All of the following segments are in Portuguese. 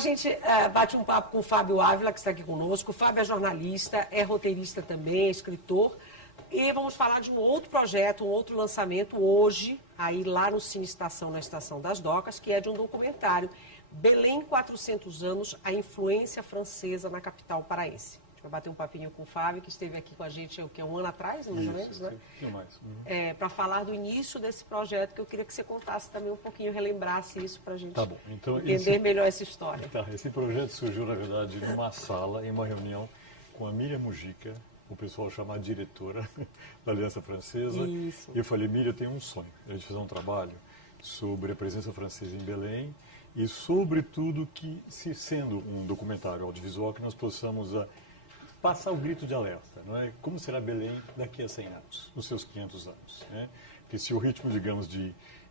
gente bate um papo com o Fábio Ávila, que está aqui conosco. O Fábio é jornalista, é roteirista também, é escritor. E vamos falar de um outro projeto, um outro lançamento hoje, aí lá no Cine Estação, na Estação das Docas, que é de um documentário, Belém 400 anos, a influência francesa na capital paraense. A gente vai bater um papinho com o Fábio, que esteve aqui com a gente um ano atrás, mais ou menos, né? Mais. Para falar do início desse projeto, que eu queria que você contasse também um pouquinho, relembrasse isso para a gente então, entender melhor essa história. Esse projeto surgiu, na verdade, numa sala, em uma reunião com a Miriam Mujica, o pessoal chama a diretora da Aliança Francesa. Isso. E eu falei, Miriam, eu tenho um sonho, a gente fazer um trabalho sobre a presença francesa em Belém e sobretudo que, se sendo um documentário audiovisual, que nós possamos passar o grito de alerta, não é? Como será Belém daqui a 100 anos, nos seus 500 anos, né? Porque se o ritmo, digamos,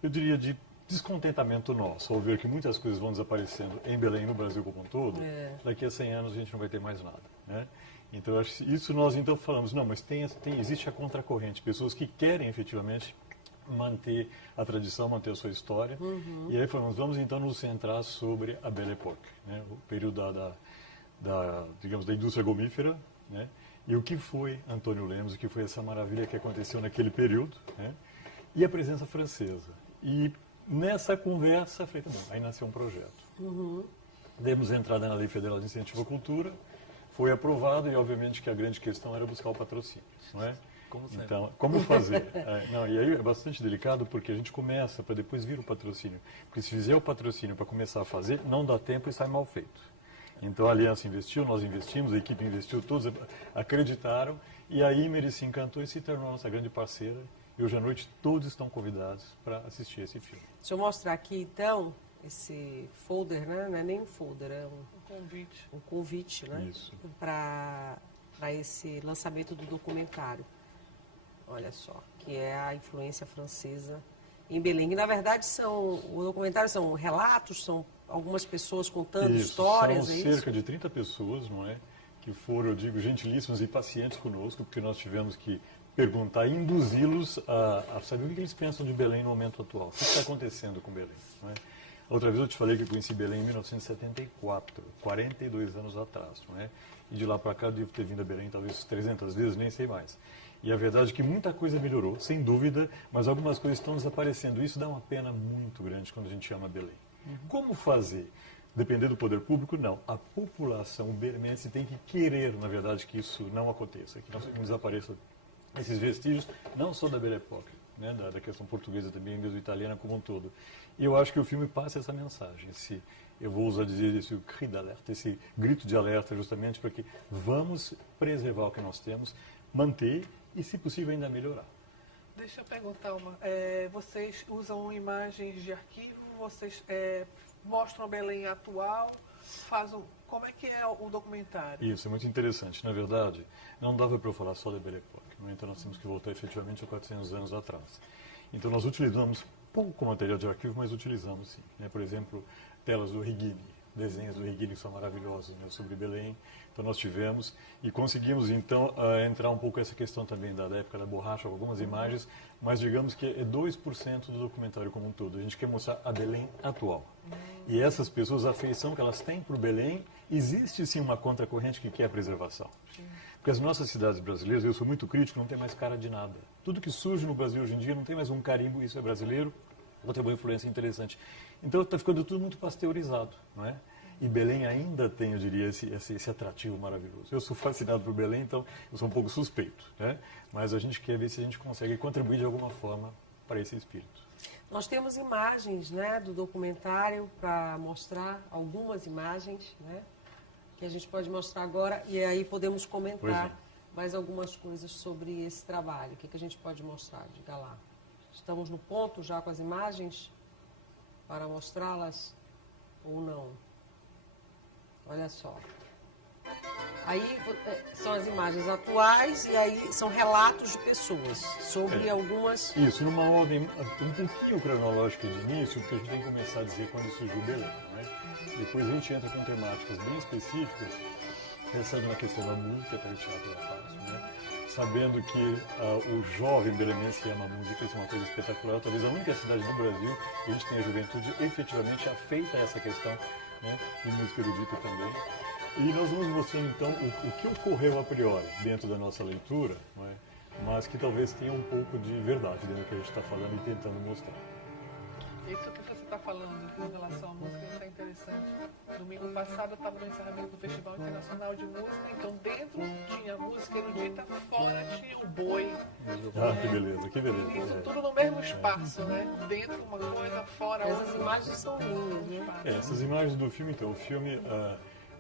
eu diria, de descontentamento nosso, ao ver que muitas coisas vão desaparecendo em Belém, no Brasil como um todo, daqui a 100 anos a gente não vai ter mais nada, né? Então, acho que isso nós então falamos, não, mas existe a contracorrente, pessoas que querem efetivamente manter a tradição, manter a sua história. E aí falamos, vamos então nos centrar sobre a Belle Époque, né? O período digamos, da indústria gomífera, né? E o que foi Antônio Lemos, o que foi essa maravilha que aconteceu naquele período, né? E a presença francesa. E nessa conversa, falei, tá bom, aí nasceu um projeto. Demos entrada na Lei Federal de Incentivo à Cultura, foi aprovado e, obviamente, que a grande questão era buscar o patrocínio, não é? Então, como fazer? E aí é bastante delicado porque a gente começa para depois vir o patrocínio. Porque se fizer o patrocínio para começar a fazer, não dá tempo e sai mal feito. Então a Aliança investiu, nós investimos, a equipe investiu, todos acreditaram e a Imer se encantou e se tornou nossa grande parceira. E hoje à noite todos estão convidados para assistir esse filme. Deixa eu mostrar aqui então esse folder, né? Não é nem um folder, é um convite, né? Para esse lançamento do documentário. Olha só, que é a influência francesa em Belém. E, na verdade, o documentário são relatos, são algumas pessoas contando histórias. São cerca de 30 pessoas, não é? Que foram, eu digo, gentilíssimas e pacientes conosco, porque nós tivemos que perguntar e induzi-los a saber o que eles pensam de Belém no momento atual. O que está acontecendo com Belém, não é? Outra vez eu te falei que eu conheci Belém em 1974, 42 anos atrás, não é? E de lá para cá eu devo ter vindo a Belém talvez 300 vezes, nem sei mais. E a verdade é que muita coisa melhorou, sem dúvida, mas algumas coisas estão desaparecendo. Isso dá uma pena muito grande quando a gente ama Belém. Como fazer? Depender do poder público? Não. A população belenense tem que querer, na verdade, que isso não aconteça, que não desapareçam esses vestígios, não só da Belle Époque, né, da questão portuguesa também, mesmo italiana como um todo. E eu acho que o filme passa essa mensagem, eu vou usar dizer esse cri d'alerta, esse grito de alerta justamente porque vamos preservar o que nós temos, manter e, se possível, ainda melhorar. Deixa eu perguntar vocês usam imagens de arquivo, vocês mostram a Belém atual, como é que é o documentário? Isso, é muito interessante. Na verdade, não dava para eu falar só da Belle Époque, né? Então nós temos que voltar efetivamente a 400 anos atrás. Então nós utilizamos pouco material de arquivo, mas utilizamos sim, né? Por exemplo, telas do Rigini, desenhos do Rigini que são maravilhosos, né, sobre Belém. Então nós tivemos e conseguimos então entrar um pouco essa questão também da época da borracha, algumas imagens, mas digamos que é 2% do documentário como um todo. A gente quer mostrar a Belém atual. E essas pessoas, a afeição que elas têm por Belém, existe sim uma contracorrente que quer a preservação. Porque as nossas cidades brasileiras, eu sou muito crítico, não tem mais cara de nada. Tudo que surge no Brasil hoje em dia não tem mais um carimbo, isso é brasileiro, ou tem uma influência interessante. Então está ficando tudo muito pasteurizado, não é? E Belém ainda tem, eu diria, esse atrativo maravilhoso. Eu sou fascinado por Belém, então eu sou um pouco suspeito, né? Mas a gente quer ver se a gente consegue contribuir de alguma forma para esse espírito. Nós temos imagens, né, do documentário para mostrar, algumas imagens, né, que a gente pode mostrar agora e aí podemos comentar mais algumas coisas sobre esse trabalho. O que a gente pode mostrar? Diga lá. Estamos no ponto já com as imagens para mostrá-las ou não? Olha só. Aí são as imagens atuais e aí são relatos de pessoas sobre algumas... Isso, numa ordem um pouquinho cronológica de início, porque a gente tem que começar a dizer quando surgiu Belém, né? Depois a gente entra com temáticas bem específicas, pensando na questão da música, até o teatro era fácil, né? Sabendo que o jovem belenense ama a música, isso é uma coisa espetacular, talvez a única cidade do Brasil que a gente tem a juventude efetivamente afeita a essa questão né? E música erudita também. E nós vamos mostrando, então, o que ocorreu a priori dentro da nossa leitura, não é? Mas que talvez tenha um pouco de verdade dentro do que a gente está falando e tentando mostrar. Isso que você está falando com relação à música está interessante. Domingo passado eu estava no encerramento do Festival Internacional de Música, então dentro tinha música erudita, fora tinha o boi. Ah, que beleza, que beleza. Isso tudo no mesmo espaço, né? Dentro uma coisa, fora outra. Essas imagens são lindas, né? Essas imagens do filme, então, o filme,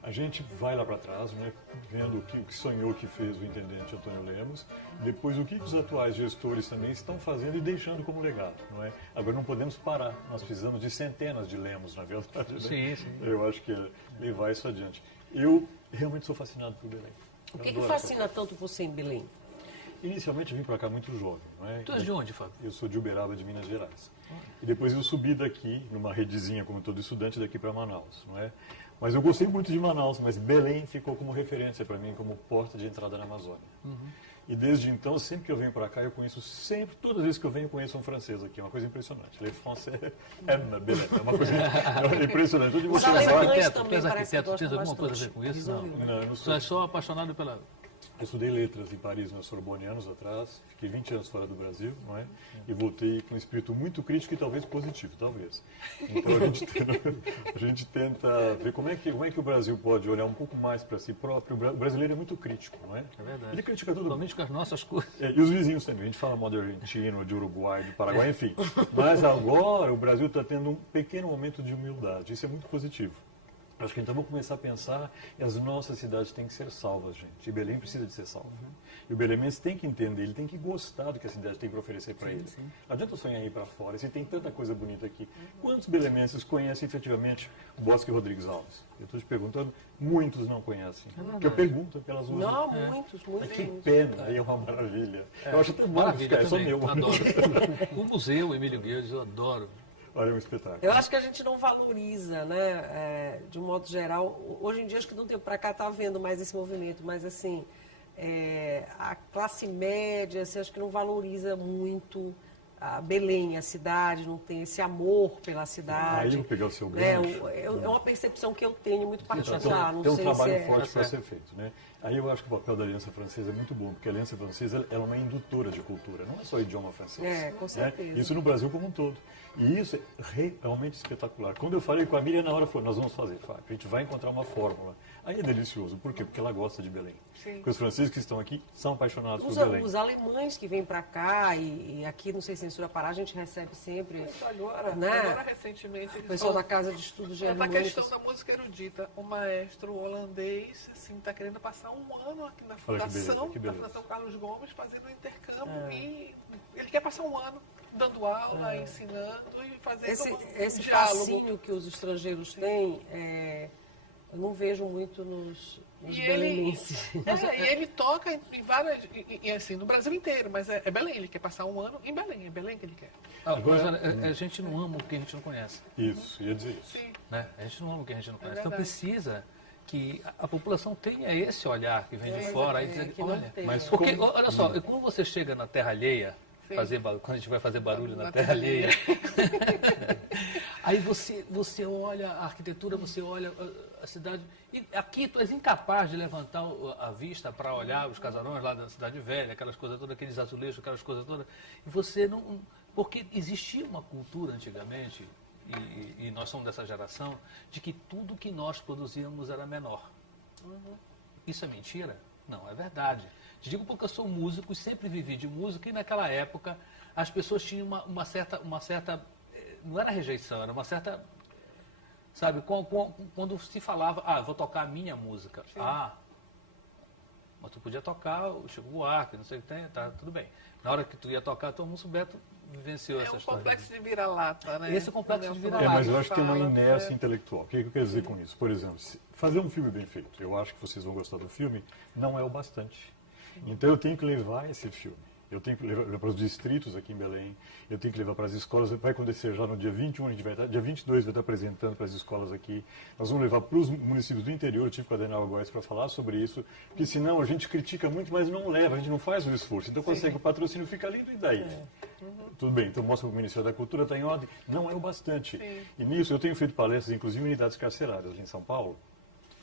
a gente vai lá para trás, né, vendo o que sonhou que fez o intendente Antônio Lemos, depois o que os atuais gestores também estão fazendo e deixando como legado, não é? Agora não podemos parar, nós precisamos de centenas de Lemos, na verdade. Né? Sim, sim. Eu acho que é levar isso adiante. Eu realmente sou fascinado por Belém. O que fascina tanto você em Belém? Inicialmente eu vim para cá muito jovem, não é? Tu és de onde, Fábio? Eu sou de Uberaba, de Minas Gerais. E depois eu subi daqui, numa redezinha, como todo estudante, daqui para Manaus, não é? Mas eu gostei muito de Manaus, mas Belém ficou como referência para mim, como porta de entrada na Amazônia. E desde então, sempre que eu venho para cá, eu conheço sempre, todas as vezes que eu venho, eu conheço um francês aqui, é uma coisa impressionante. Les Français aiment Belém, é uma coisa impressionante. Onde Os você vai, alemães Tu também és parece que arquiteto, tens gostam alguma coisa a ver bastante. com isso? Não. Resolvido. não, eu não Tu sou. és só apaixonado pela... Eu estudei letras em Paris, na Sorbonne, anos atrás. Fiquei 20 anos fora do Brasil, não é? E voltei com um espírito muito crítico e talvez positivo, talvez. Então a gente tenta ver como é que o Brasil pode olhar um pouco mais para si próprio. O brasileiro é muito crítico, não é? É verdade. Ele critica tudo. Principalmente com as nossas coisas. E os vizinhos também. A gente fala mal de Argentina, de Uruguai, de Paraguai, enfim. Mas agora o Brasil está tendo um pequeno momento de humildade. Isso é muito positivo. Acho que então vamos começar a pensar e as nossas cidades têm que ser salvas, gente. E Belém precisa de ser salva. Né? E o belenense tem que entender, ele tem que gostar do que a cidade tem para oferecer para ele. Não adianta sonhar em ir para fora, se tem tanta coisa bonita aqui. Quantos belenenses conhecem efetivamente o Bosque Rodrigues Alves? Eu estou te perguntando, muitos não conhecem. Porque eu pergunto pelas ruas. Não, muitos, Mas que muitos. pena, aí é uma maravilha. Eu acho até bom Maravilha ficar, é só também, meu. adoro. O museu Emílio Guedes, eu adoro. Olha, é um espetáculo. Eu acho que a gente não valoriza, né, de um modo geral. Hoje em dia, acho que de um tempo para cá está havendo mais esse movimento, mas assim, a classe média, assim, acho que não valoriza muito a Belém, a cidade, não tem esse amor pela cidade. Aí eu vou pegar o seu né, gancho. é uma percepção que eu tenho muito particular. Não Tem um sei trabalho se é... forte para ser feito, né? Aí eu acho que o papel da Aliança Francesa é muito bom, porque a Aliança Francesa ela é uma indutora de cultura, não é só o idioma francês. É, com certeza. Isso no Brasil como um todo. E isso é realmente espetacular. Quando eu falei com a Miriam, na hora falou, nós vamos fazer, Fábio, a gente vai encontrar uma fórmula. Aí é delicioso. Por quê? Porque ela gosta de Belém. Sim. Porque os franceses que estão aqui são apaixonados por Os, Belém. os alemães que vêm para cá, e aqui no Sem Censura Pará, a gente recebe sempre Agora, né? agora recentemente, o eles pessoal vão- da Casa de Estudos Quanto à Germânicos. questão da música erudita, o maestro holandês assim está querendo passar um ano aqui na Olha que beleza, fundação, que na beleza. Fundação Carlos Gomes, fazendo um intercâmbio e ele quer passar um ano dando aula, ensinando e fazendo Esse diálogo. fascínio que os estrangeiros têm, eu não vejo muito nos E ele, belenenses. e ele toca em várias, assim, no Brasil inteiro, mas é Belém, ele quer passar um ano em Belém, é Belém que ele quer. Mas olha, a gente não ama o que a gente não conhece. Isso, ia dizer isso. Sim, Né? A gente não ama o que a gente não conhece. Então verdade. precisa que a população tenha esse olhar que vem de fora. Aí dizer, que não olha, tem, mas né? porque, olha só, quando você chega na terra alheia, Sim. quando a gente vai fazer barulho na Na terra terra alheia, aí você olha a arquitetura, você olha a cidade. E aqui tu és incapaz de levantar a vista para olhar os casarões lá da Cidade Velha, aquelas coisas todas, aqueles azulejos, aquelas coisas todas. E você não. Porque existia uma cultura antigamente, e nós somos dessa geração, de que tudo que nós produzíamos era menor. Isso é mentira? Não, é verdade. Te digo porque eu sou músico e sempre vivi de música, e naquela época as pessoas tinham uma certa. Não era rejeição, era uma certa. Sabe, quando se falava, vou tocar a minha música. Mas tu podia tocar o Chico Buarque, não sei o que tem, tá, tudo bem. Na hora que tu ia tocar a tua música, o Beto vivenciou é essa um história. complexo de vira-lata, né? Esse complexo de Nelson vira-lata. Mas eu acho que tem uma fala, inércia intelectual. O que eu quero dizer com isso? Por exemplo, fazer um filme bem feito, eu acho que vocês vão gostar do filme, não é o bastante. Então eu tenho que levar esse filme. Eu tenho que levar para os distritos aqui em Belém, eu tenho que levar para as escolas. Vai acontecer já no dia 21, a gente vai estar, dia 22 vai estar apresentando para as escolas aqui. Nós vamos levar para os municípios do interior, eu tive com a Daniela Góes para falar sobre isso, porque senão a gente critica muito, mas não leva, a gente não faz o esforço. Então consegue, o patrocínio fica lindo e daí? Tudo bem, então mostra que o Ministério da Cultura está em ordem. Não é o bastante. Sim. E nisso eu tenho feito palestras, inclusive em unidades carcerárias ali em São Paulo.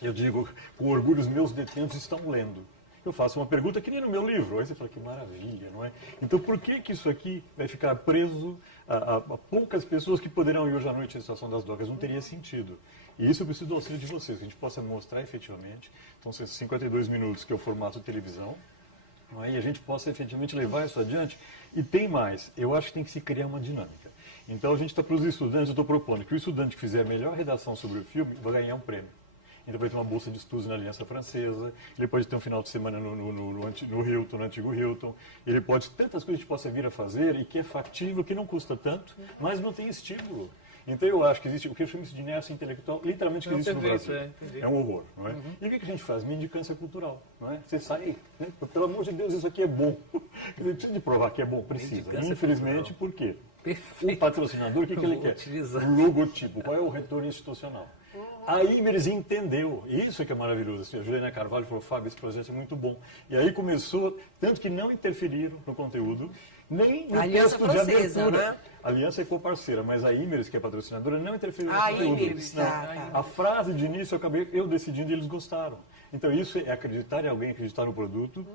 Eu digo, com orgulho, os meus detentos estão lendo. Eu faço uma pergunta que nem no meu livro. Aí você fala, que maravilha, não é? Então, por que que isso aqui vai ficar preso a poucas pessoas que poderão ir hoje à noite à Estação das Docas? Não teria sentido. E isso eu preciso do auxílio de vocês, que a gente possa mostrar efetivamente. Então, são 52 minutos, que é o formato televisão, não é? E a gente possa efetivamente levar isso adiante. E tem mais, eu acho que tem que se criar uma dinâmica. Então, a gente está para os estudantes, eu estou propondo que o estudante que fizer a melhor redação sobre o filme vai ganhar um prêmio. Então vai ter uma bolsa de estudos na Aliança Francesa, ele pode ter um final de semana no Hilton, no antigo Hilton, ele pode tantas coisas que a gente possa vir a fazer e que é factível, que não custa tanto, mas não tem estímulo. Então eu acho que existe, o que eu chamo de inércia intelectual, literalmente que existe no Brasil. É um horror, não é? E o que a gente faz? Mendicância cultural, não é? Você sai, né? Pelo amor de Deus, isso aqui é bom. Precisa de provar que é bom, precisa. Infelizmente, por quê? Perfeito. O patrocinador, o que ele quer? O logotipo, qual é o retorno institucional? A Imeres entendeu, isso é que é maravilhoso. A Juliana Carvalho falou, Fábio, esse projeto é muito bom. E aí começou, tanto que não interferiram no conteúdo, nem no Aliança texto de Francesa, abertura. né? A Aliança é co-parceira, mas a Imeres, que é patrocinadora, não interferiu no A conteúdo. Imeres, Não. tá. A frase de início eu decidindo e eles gostaram. Então isso é acreditar em alguém, acreditar no produto.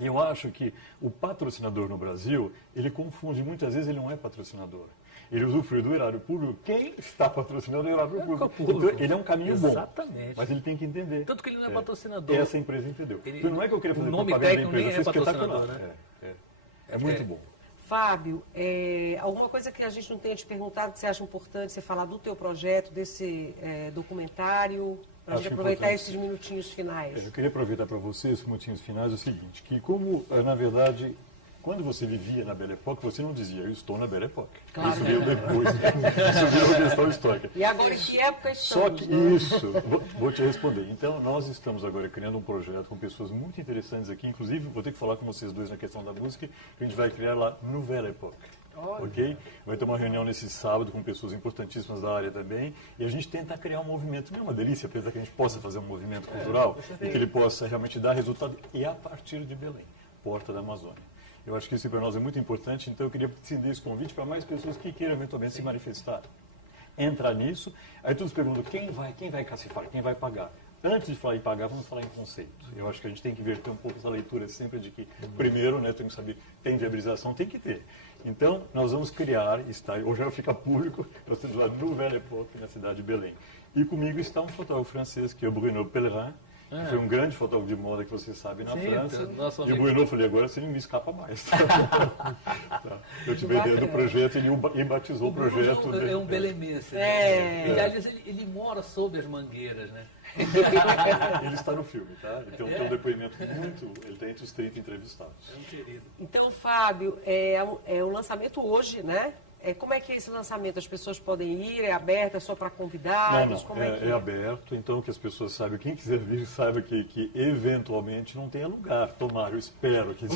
E eu acho que o patrocinador no Brasil, ele confunde, muitas vezes ele não é patrocinador. Ele usufrui do erário público. Quem está patrocinando o erário público? Então, ele é um caminho bom. Exatamente. Mas ele tem que entender. Tanto que ele não é patrocinador. Essa empresa entendeu. Ele- Então não é que eu queria fazer o nome propaganda da técnico empresa, nem é isso é espetacular. patrocinador, né? É muito bom. Fábio, alguma coisa que a gente não tenha te perguntado que você acha importante você falar do teu projeto, desse documentário, para a gente Acho aproveitar importante. esses minutinhos finais? Eu queria aproveitar para você, esses minutinhos finais, o seguinte, que como, na verdade, quando você vivia na Belle Époque, você não dizia, eu estou na Belle Époque. Claro. Isso veio depois. Isso virou questão histórica. E agora, em que época Só estamos? que né? isso, vou te responder. Então, nós estamos agora criando um projeto com pessoas muito interessantes aqui. Inclusive, vou ter que falar com vocês dois na questão da música, que a gente vai criar lá Nouvelle Époque. Ok? Vai ter uma reunião nesse sábado com pessoas importantíssimas da área também. E a gente tenta criar um movimento. Não é uma delícia, apesar que a gente possa fazer um movimento cultural e que ele possa realmente dar resultado. E a partir de Belém, porta da Amazônia. Eu acho que isso para nós é muito importante, então eu queria estender esse convite para mais pessoas que queiram eventualmente se manifestar. Entrar nisso, aí todos perguntam quem vai cacifar, quem vai pagar. Antes de falar em pagar, vamos falar em conceito. Eu acho que a gente tem que inverter um pouco essa leitura sempre de que, primeiro, né, tem que saber, tem viabilização, tem que ter. Então, nós vamos criar, hoje vai ficar público, nós estamos lá no Velho Époque, na cidade de Belém. E comigo está um fotógrafo francês, que é o Bruno Pellerin, que foi um grande fotógrafo de moda que você sabe na França. nosso E o amigo. Bruno, eu falei, agora você não me escapa mais. Tá? Eu tive a ideia do projeto e batizou o projeto. É um belemense. É. Né? E, aliás, ele mora sob as mangueiras, né? Ele está no filme, tá? Então tem um depoimento muito. Ele está entre os 30 entrevistados. É um querido. Então, Fábio, é o lançamento hoje, né? Como é que é esse lançamento? As pessoas podem ir? É aberto? É só para convidados? Como é que é aberto, então que as pessoas saibam, quem quiser vir saiba que eventualmente não tenha lugar. Tomara, eu espero que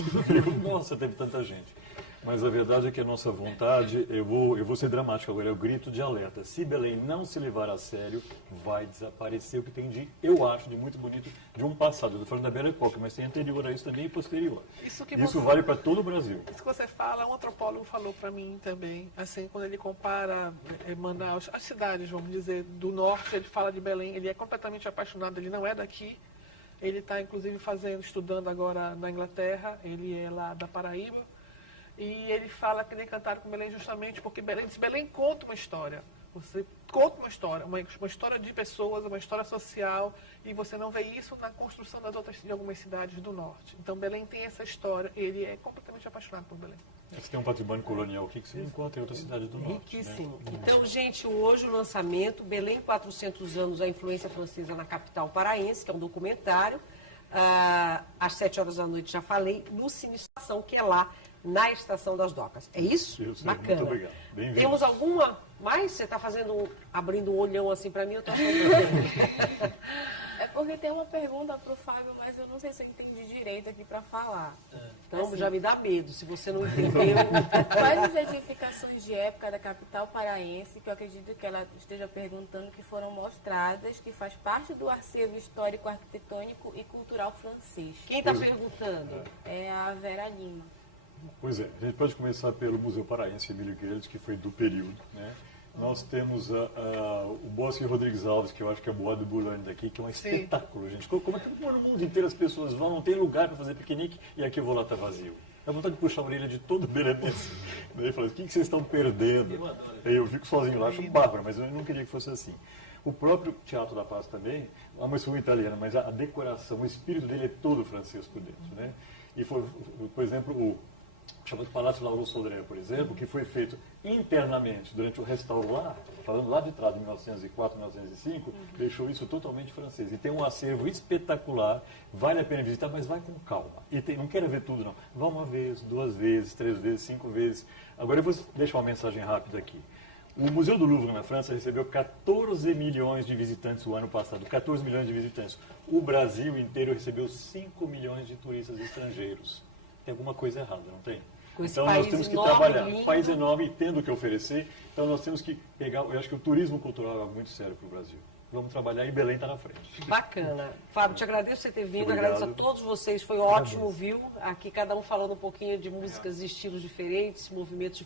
nossa, teve tanta gente. Mas a verdade é que a nossa vontade, eu vou ser dramático agora, é o grito de alerta. Se Belém não se levar a sério, vai desaparecer o que tem de, eu acho, de muito bonito, de um passado. Eu estou falando da Belle Époque, mas tem anterior a isso também e posterior. Isso vale para todo o Brasil. Isso que você fala, um antropólogo falou para mim também, assim, quando ele compara Manaus, as cidades, vamos dizer, do norte, ele fala de Belém, ele é completamente apaixonado, ele não é daqui, ele está inclusive estudando agora na Inglaterra, ele é lá da Paraíba, e ele fala que ele é encantado com Belém justamente porque Belém conta uma história. Você conta uma história de pessoas, uma história social, e você não vê isso na construção de algumas cidades do norte. Então Belém tem essa história, ele é completamente apaixonado por Belém. Você tem um patrimônio colonial aqui que você não encontra em outra cidade do norte. Riquíssimo. Né? Então, gente, hoje o lançamento, Belém 400 anos, a influência francesa na capital paraense, que é um documentário. Às 7 horas da noite, já falei, no Cine Estação, que é lá na Estação das Docas. É isso? Isso, Bacana. muito obrigado. Bem-vindo. Temos alguma mais? Você está abrindo um olhão assim para mim? Eu estou achando É porque tem uma pergunta para o Fábio, mas eu não sei se eu entendi direito aqui para falar. Então, Assim, já me dá medo. Se você não entendeu... quais as edificações de época da capital paraense, que eu acredito que ela esteja perguntando, que foram mostradas, que faz parte do acervo histórico, arquitetônico e cultural francês? Quem está perguntando? É a Vera Lima. Pois é, a gente pode começar pelo Museu Paraense Emílio Guedes, que foi do período, né? Nós temos o Bosque Rodrigues Alves, que eu acho que é a Boa do Bulani daqui, que é um espetáculo, gente. Como é que no mundo inteiro as pessoas vão, não tem lugar para fazer piquenique, e aqui eu vou lá, tá vazio. Dá vontade de puxar a orelha de todo belenense. Daí fala, o que vocês estão perdendo? Eu fico sozinho lá, acho bárbaro, mas eu não queria que fosse assim. O próprio Teatro da Paz também, é uma escola italiana, mas a decoração, o espírito dele é todo francês por dentro, né? E foi, por exemplo, o chamado Palácio Lauro Sodré, por exemplo, que foi feito internamente durante o restauro lá, falando lá de trás, de 1904, 1905, deixou isso totalmente francês. E tem um acervo espetacular, vale a pena visitar, mas vai com calma. E não quero ver tudo, não. Vá uma vez, 2 vezes, 3 vezes, 5 vezes. Agora eu vou deixar uma mensagem rápida aqui. O Museu do Louvre, na França, recebeu 14 milhões de visitantes o ano passado. 14 milhões de visitantes. O Brasil inteiro recebeu 5 milhões de turistas estrangeiros. Tem alguma coisa errada, não tem? Então nós temos que trabalhar. Um país enorme, tendo o que oferecer. Então nós temos que pegar. Eu acho que o turismo cultural é algo muito sério para o Brasil. Vamos trabalhar e Belém está na frente. Bacana. Fábio, te agradeço por você ter vindo, Obrigado. agradeço a todos vocês, foi ótimo, viu? Aqui cada um falando um pouquinho de músicas e estilos diferentes, movimentos